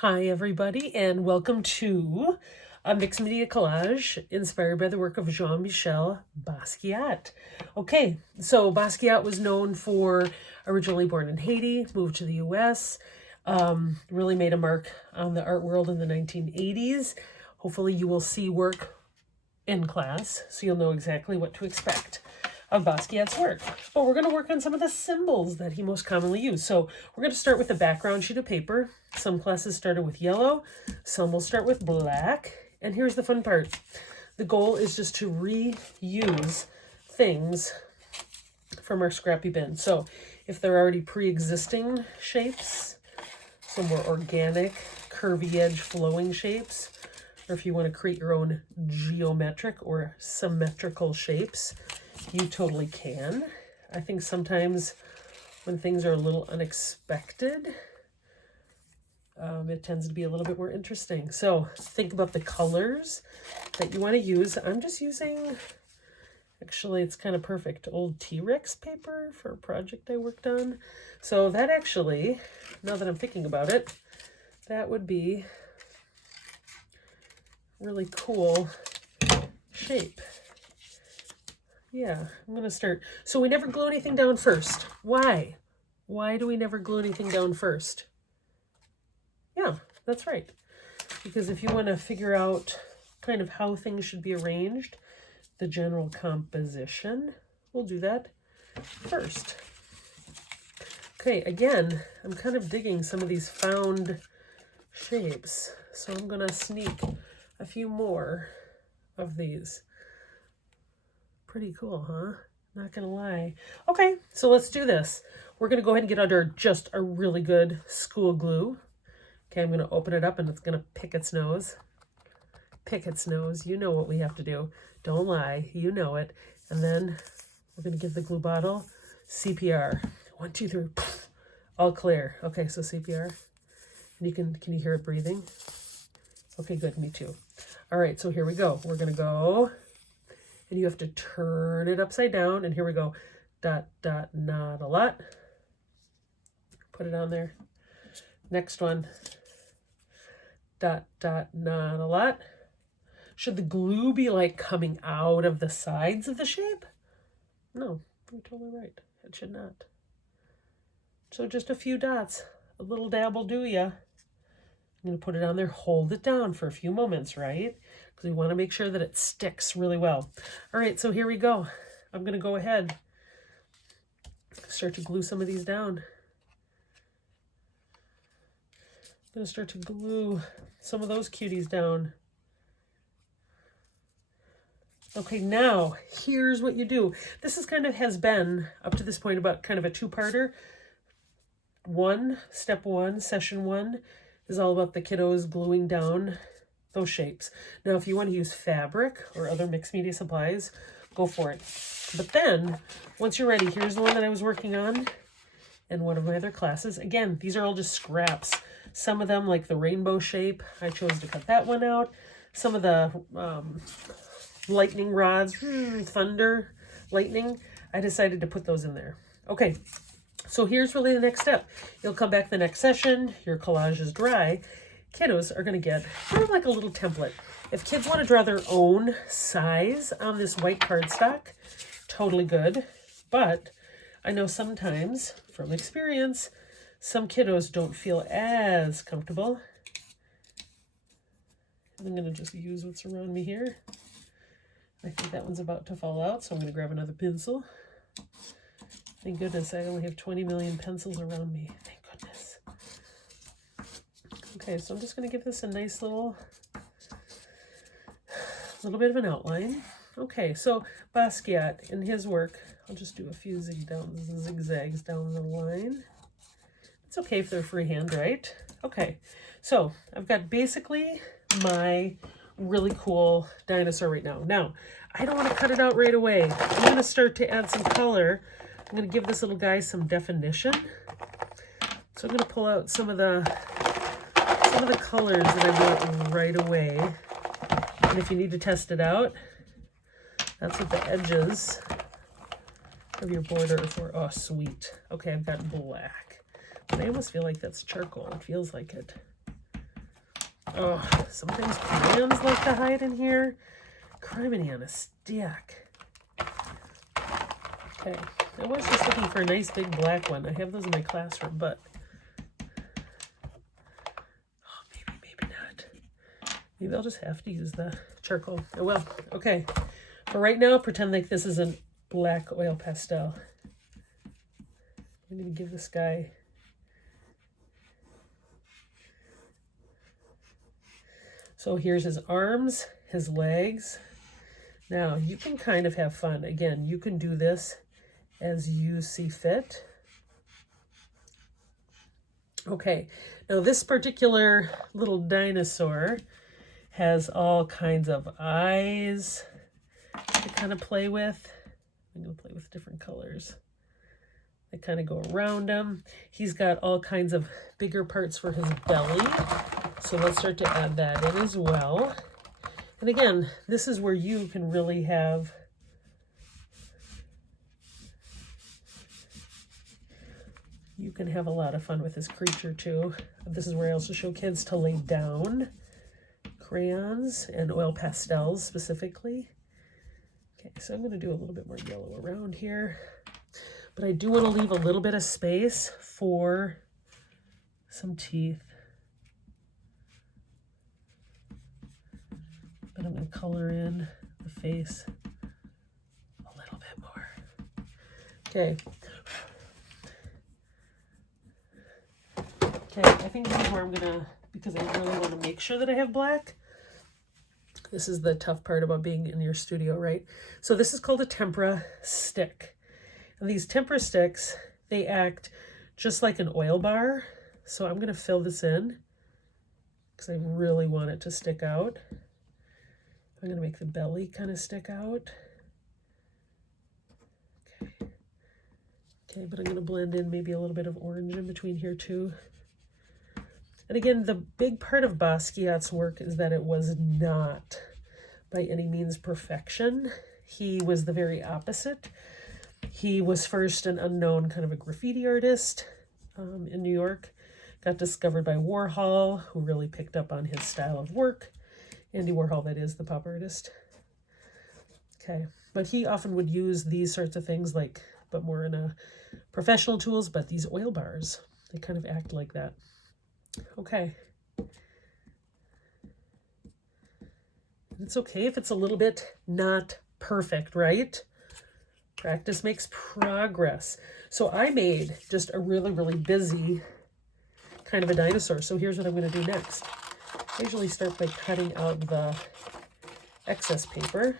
Hi everybody, and welcome to a mixed media collage inspired by the work of Jean-Michel Basquiat. Okay, so Basquiat was known for originally born in Haiti, moved to the US, really made a mark on the art world in the 1980s. Hopefully you will see work in class, so you'll know exactly what to expect of Basquiat's work. But we're going to work on some of the symbols that he most commonly used. So we're going to start with a background sheet of paper. Some classes started with yellow, some will start with black. And here's the fun part. The goal is just to reuse things from our scrappy bin. So if they're already pre-existing shapes, some more organic, curvy edge flowing shapes, or if you want to create your own geometric or symmetrical shapes, you totally can. I think sometimes when things are a little unexpected, it tends to be a little bit more interesting. So think about the colors that you want to use. I'm just using, actually it's kind of perfect, old T-Rex paper for a project I worked on. So that actually, now that I'm thinking about it, that would be really cool shape. Yeah, I'm going to start. So we never glue anything down first. Why? Why do we never glue anything down first? Yeah, that's right. Because if you want to figure out kind of how things should be arranged, the general composition, we'll do that first. Okay, again, I'm kind of digging some of these found shapes. So I'm going to sneak a few more of these. Pretty cool, huh? Not gonna lie. Okay, so let's do this. We're gonna go ahead and get under just a really good school glue. Okay, I'm gonna open it up and it's gonna pick its nose. Pick its nose. You know what we have to do. Don't lie. You know it. And then we're gonna give the glue bottle CPR. 1, 2, 3. All clear. Okay, so CPR. And can you hear it breathing? Okay, good. Me too. All right, so here we go. We're gonna go. And you have to turn it upside down. And here we go. Dot, dot, not a lot. Put it on there. Next one. Dot, dot, not a lot. Should the glue be like coming out of the sides of the shape? No, you're totally right. It should not. So just a few dots. A little dab will do ya. I'm going to put it on there. Hold it down for a few moments, right? Because we want to make sure that it sticks really well. All right, so here we go. I'm going to go ahead, start to glue some of these down. I'm going to start to glue some of those cuties down. Okay, now here's what you do. This is kind of has been up to this point about kind of a two-parter. Step one, session one is all about the kiddos gluing down those shapes. Now, if you want to use fabric or other mixed media supplies, go for it. But then, once you're ready, here's the one that I was working on in one of my other classes. Again, these are all just scraps. Some of them, like the rainbow shape, I chose to cut that one out. Some of the lightning rods, thunder, lightning, I decided to put those in there. Okay, so here's really the next step. You'll come back the next session, your collage is dry. Kiddos are going to get kind of like a little template. If kids want to draw their own size on this white cardstock, totally good. But I know sometimes, from experience, some kiddos don't feel as comfortable. I'm going to just use what's around me here. I think that one's about to fall out, so I'm going to grab another pencil. Thank goodness I only have 20 million pencils around me. Thank goodness. Okay, so I'm just going to give this a nice little bit of an outline. Okay, so Basquiat, in his work, I'll just do a few zigzags down the line. It's okay if they're freehand, right? Okay, so I've got basically my really cool dinosaur right now. Now, I don't want to cut it out right away. I'm going to start to add some color. I'm going to give this little guy some definition. So I'm going to pull out some of the colors that I want right away. And if you need to test it out, that's what the edges of your border are for. Oh, sweet. Okay, I've got black. But I almost feel like that's charcoal. It feels like it. Oh, sometimes crayons like to hide in here. Criminy on a stick. Okay, I was just looking for a nice big black one. I have those in my classroom, but maybe not. Maybe I'll just have to use the charcoal. Oh well, okay. For right now, pretend like this is a black oil pastel. I'm going to give this guy so here's his arms, his legs. Now you can kind of have fun. Again, you can do this as you see fit. Okay, now this particular little dinosaur has all kinds of eyes to kind of play with. I'm going to play with different colors. They kind of go around him. He's got all kinds of bigger parts for his belly. So let's start to add that in as well. And again, this is where you can really have a lot of fun with this creature too. This is where I also show kids to lay down crayons and oil pastels specifically. Okay, so I'm going to do a little bit more yellow around here. But I do want to leave a little bit of space for some teeth. But I'm going to color in the face a little bit more. Okay. Okay, I think this is where I'm going to, because I really want to make sure that I have black. This is the tough part about being in your studio, right? So this is called a tempera stick. And these tempera sticks, they act just like an oil bar. So I'm going to fill this in because I really want it to stick out. I'm going to make the belly kind of stick out. Okay. Okay, but I'm going to blend in maybe a little bit of orange in between here too. And again, the big part of Basquiat's work is that it was not by any means perfection. He was the very opposite. He was first an unknown kind of a graffiti artist in New York, got discovered by Warhol, who really picked up on his style of work. Andy Warhol, that is, the pop artist. Okay, but he often would use these sorts of things, like, but more in a professional tools, but these oil bars, they kind of act like that. Okay. It's okay if it's a little bit not perfect, right? Practice makes progress. So I made just a really, really busy kind of a dinosaur. So here's what I'm going to do next. I usually start by cutting out the excess paper.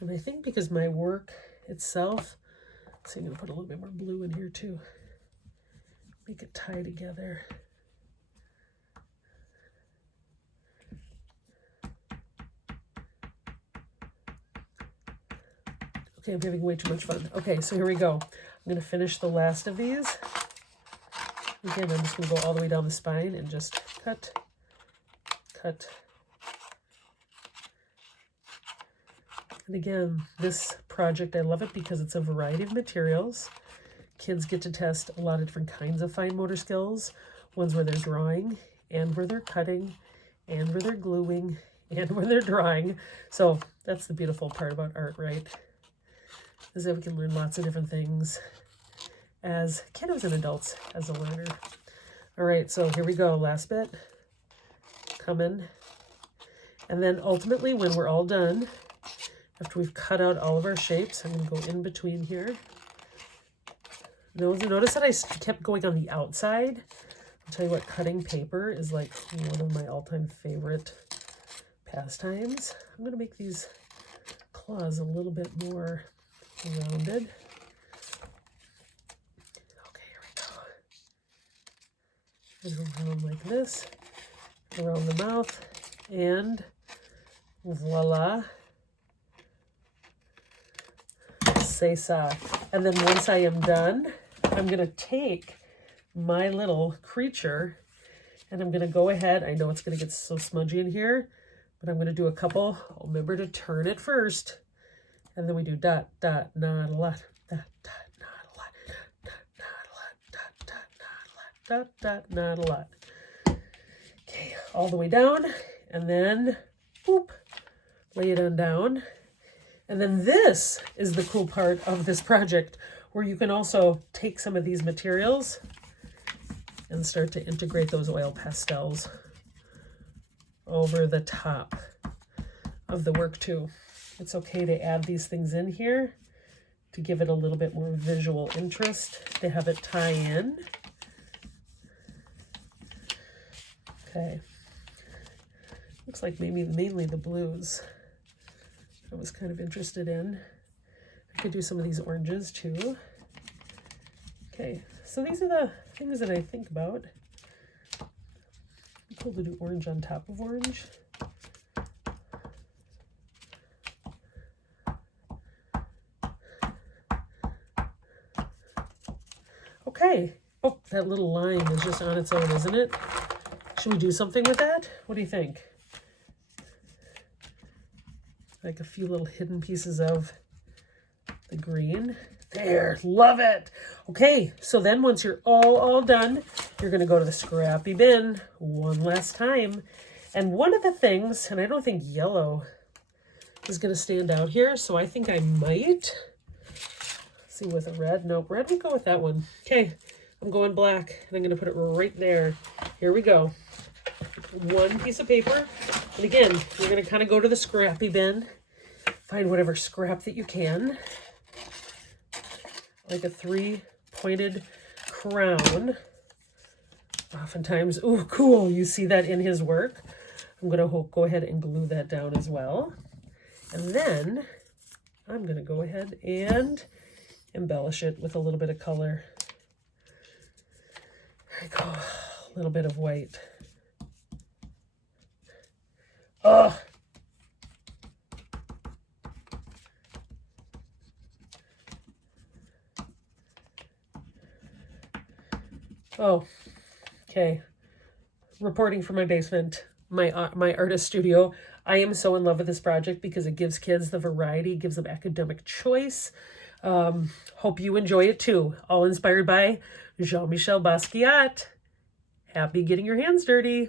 And I think because my work itself, so I'm going to put a little bit more blue in here too. Make it tie together. Okay, I'm having way too much fun. Okay, so here we go. I'm going to finish the last of these. Again, I'm just going to go all the way down the spine and just cut, cut. And again, this project, I love it because it's a variety of materials. Kids get to test a lot of different kinds of fine motor skills. Ones where they're drawing, and where they're cutting, and where they're gluing, and where they're drawing. So that's the beautiful part about art, right? Is that we can learn lots of different things as kiddos and adults as a learner. All right, so here we go. Last bit. Coming. And then ultimately, when we're all done, after we've cut out all of our shapes, I'm going to go in between here. Notice that I kept going on the outside. I'll tell you what, cutting paper is like one of my all-time favorite pastimes. I'm going to make these claws a little bit more rounded. Okay, here we go. And around like this, around the mouth, and voila. C'est ça. And then once I am done, I'm going to take my little creature and I'm going to go ahead. I know it's going to get so smudgy in here, but I'm going to do a couple. I'll remember to turn it first. And then we do dot, dot, not a lot, dot, dot, not a lot, dot, dot, not a lot, dot, dot, not a lot, dot, dot, not a lot. Okay, all the way down, and then boop, lay it on down. And then this is the cool part of this project, where you can also take some of these materials and start to integrate those oil pastels over the top of the work too. It's okay to add these things in here to give it a little bit more visual interest, to have it tie in. Okay. Looks like maybe mainly the blues I was kind of interested in. I could do some of these oranges too. Okay, so these are the things that I think about. Cool to do orange on top of orange. Okay. Oh, that little line is just on its own, isn't it? Should we do something with that? What do you think? Like a few little hidden pieces of the green. There, love it. Okay, so then once you're all done, you're gonna go to the scrappy bin one last time. And one of the things, and I don't think yellow is gonna stand out here, so I think I might. See with a red, nope, red would go with that one. Okay, I'm going black, and I'm gonna put it right there. Here we go. One piece of paper, and again, you're gonna kind of go to the scrappy bin, find whatever scrap that you can, like a 3-pointed crown. Oftentimes, oh, cool, you see that in his work. I'm gonna go ahead and glue that down as well. And then I'm gonna go ahead and embellish it with a little bit of color. There we go, a little bit of white. Oh, oh, okay. Reporting from my basement, my artist studio. I am so in love with this project because it gives kids the variety, gives them academic choice. Hope you enjoy it too. All inspired by Jean-Michel Basquiat. Happy getting your hands dirty.